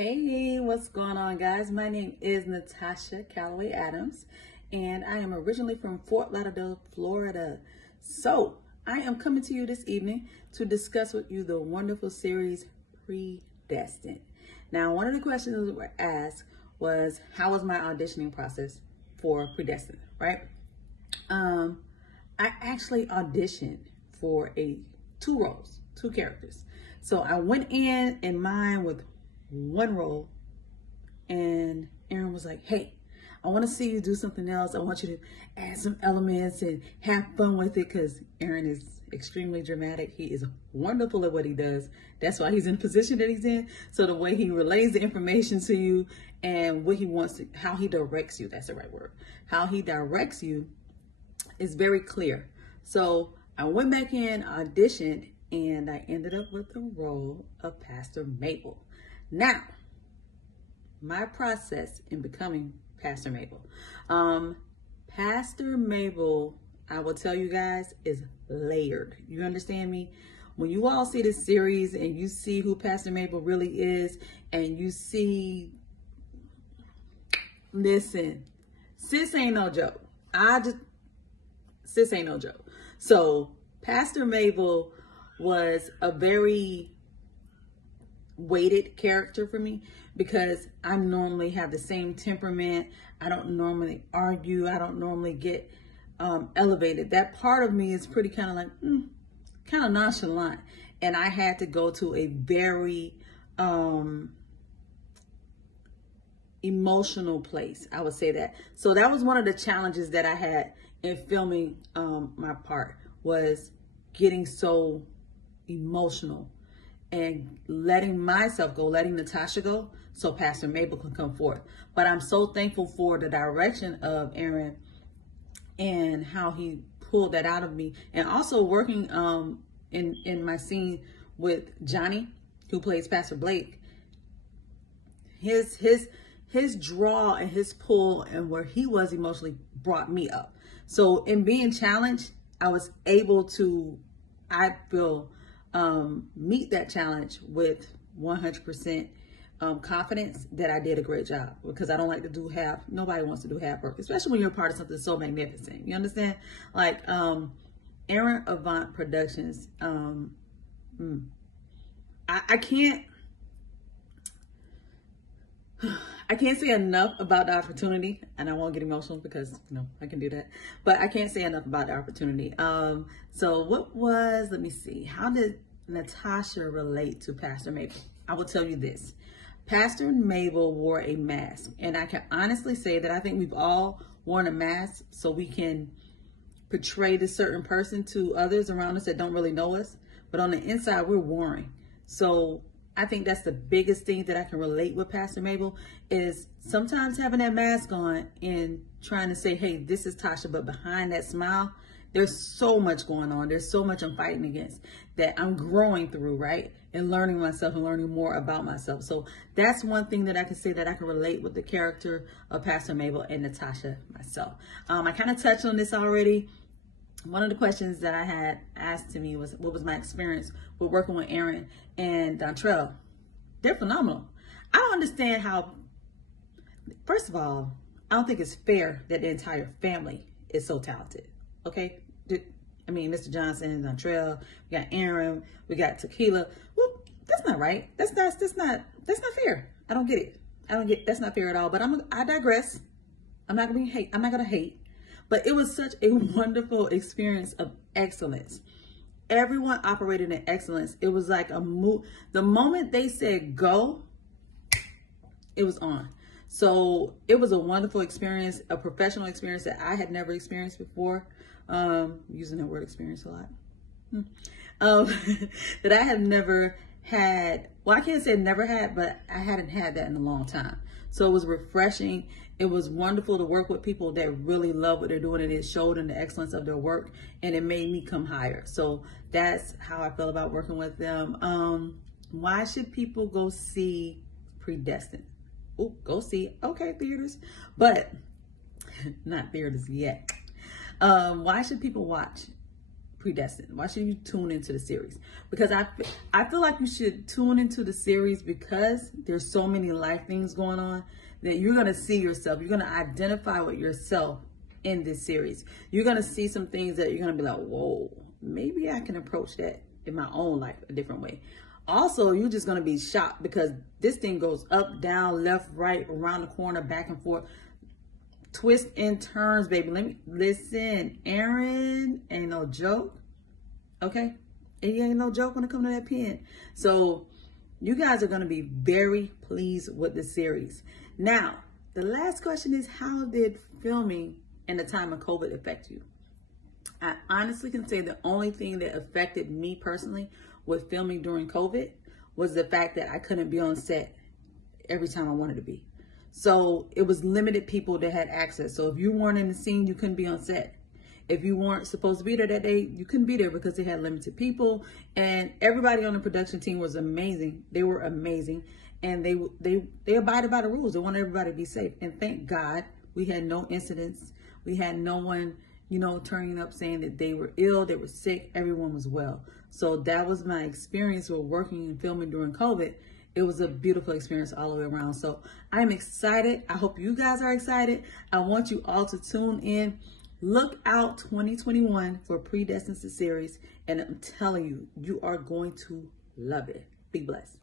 Hey, what's going on, guys? My name is Natasha Calloway Adams, and I am originally from Fort Lauderdale, Florida. So, I am coming to you this evening to discuss with you the wonderful series Predestined. Now, one of the questions that were asked was, how was my auditioning process for Predestined, right? I actually auditioned for two roles, two characters. So I went in mind with one role, and Aaron was like, hey, I want to see you do something else. I want you to add some elements and have fun with it, because Aaron is extremely dramatic. He is wonderful at what he does. That's why he's in the position that he's in. So the way he relays the information to you and what he wants to, how he directs you, that's the right word, how he directs you is very clear. So I went back in, auditioned, and I ended up with the role of Pastor Mabel. Now, my process in becoming Pastor Mabel. Pastor Mabel, I will tell you guys, is layered. You understand me? When you all see this series and you see who Pastor Mabel really is, and you see, listen, sis ain't no joke. Sis ain't no joke. So Pastor Mabel was a very weighted character for me, because I normally have the same temperament. I don't normally argue. I don't normally get elevated. That part of me is pretty kind of like, kind of nonchalant. And I had to go to a very emotional place, I would say that. So that was one of the challenges that I had in filming my part, was getting so emotional and letting myself go, letting Natasha go, so Pastor Mabel can come forth. But I'm so thankful for the direction of Aaron and how he pulled that out of me. And also working in my scene with Johnny, who plays Pastor Blake, his draw and his pull and where he was emotionally brought me up. So in being challenged, I was able to, I feel, meet that challenge with 100% confidence that I did a great job, because I don't like to do half. Nobody wants to do half work, especially when you're a part of something so magnificent. You understand? Like Aaron Avont Productions. I can't say enough about the opportunity, and I won't get emotional because, I can do that, but I can't say enough about the opportunity. So let me see, how did Natasha relate to Pastor Mabel? I will tell you this. Pastor Mabel wore a mask, and I can honestly say that I think we've all worn a mask so we can portray this certain person to others around us that don't really know us, but on the inside, we're warring. So I think that's the biggest thing that I can relate with Pastor Mabel, is sometimes having that mask on and trying to say, hey, this is Tasha, but behind that smile, there's so much going on. There's so much I'm fighting against that I'm growing through, right? And learning myself and learning more about myself. So that's one thing that I can say that I can relate with the character of Pastor Mabel and Natasha myself. I kind of touched on this already. One of the questions that I had asked to me was, what was my experience with working with Aaron and Dontrell? They're phenomenal. I don't understand how, first of all, I don't think it's fair that the entire family is so talented. Okay? I mean, Mr. Johnson and Dontrell, we got Aaron, we got Tequila. Well, that's not right. That's not fair. I don't get it. That's not fair at all. But I digress. I'm not gonna hate. But it was such a wonderful experience of excellence. Everyone operated in excellence. It was like a move. The moment they said go, it was on. So it was a wonderful experience, a professional experience that I had never experienced before. Using that word experience a lot. That I have never had. Well, I can't say never had, but I hadn't had that in a long time. So it was refreshing. It was wonderful to work with people that really love what they're doing, and it showed in the excellence of their work, and it made me come higher. So that's how I feel about working with them. Why should people go see Predestined? Oh, go see it. Okay, theaters, but not theaters yet. Why should people watch Predestined? Why should you tune into the series? Because I feel like you should tune into the series because there's so many life things going on that you're going to see yourself. You're going to identify with yourself in this series. You're going to see some things that you're going to be like, whoa, maybe I can approach that in my own life a different way. Also, you're just going to be shocked because this thing goes up, down, left, right, around the corner, back and forth. Twists and turns, baby. Let me listen. Aaron ain't no joke. Okay? He ain't no joke when it comes to that pen. So you guys are going to be very pleased with the series. Now, the last question is, how did filming in the time of COVID affect you? I honestly can say the only thing that affected me personally with filming during COVID was the fact that I couldn't be on set every time I wanted to be. So it was limited people that had access. So if you weren't in the scene, you couldn't be on set. If you weren't supposed to be there that day, you couldn't be there because they had limited people. And everybody on the production team was amazing. They were amazing. And they abided by the rules. They wanted everybody to be safe. And thank God we had no incidents. We had no one, you know, turning up saying that they were ill, they were sick. Everyone was well. So that was my experience with working and filming during COVID. It was a beautiful experience all the way around. So I'm excited. I hope you guys are excited. I want you all to tune in. Look out 2021 for Predestined series. And I'm telling you, you are going to love it. Be blessed.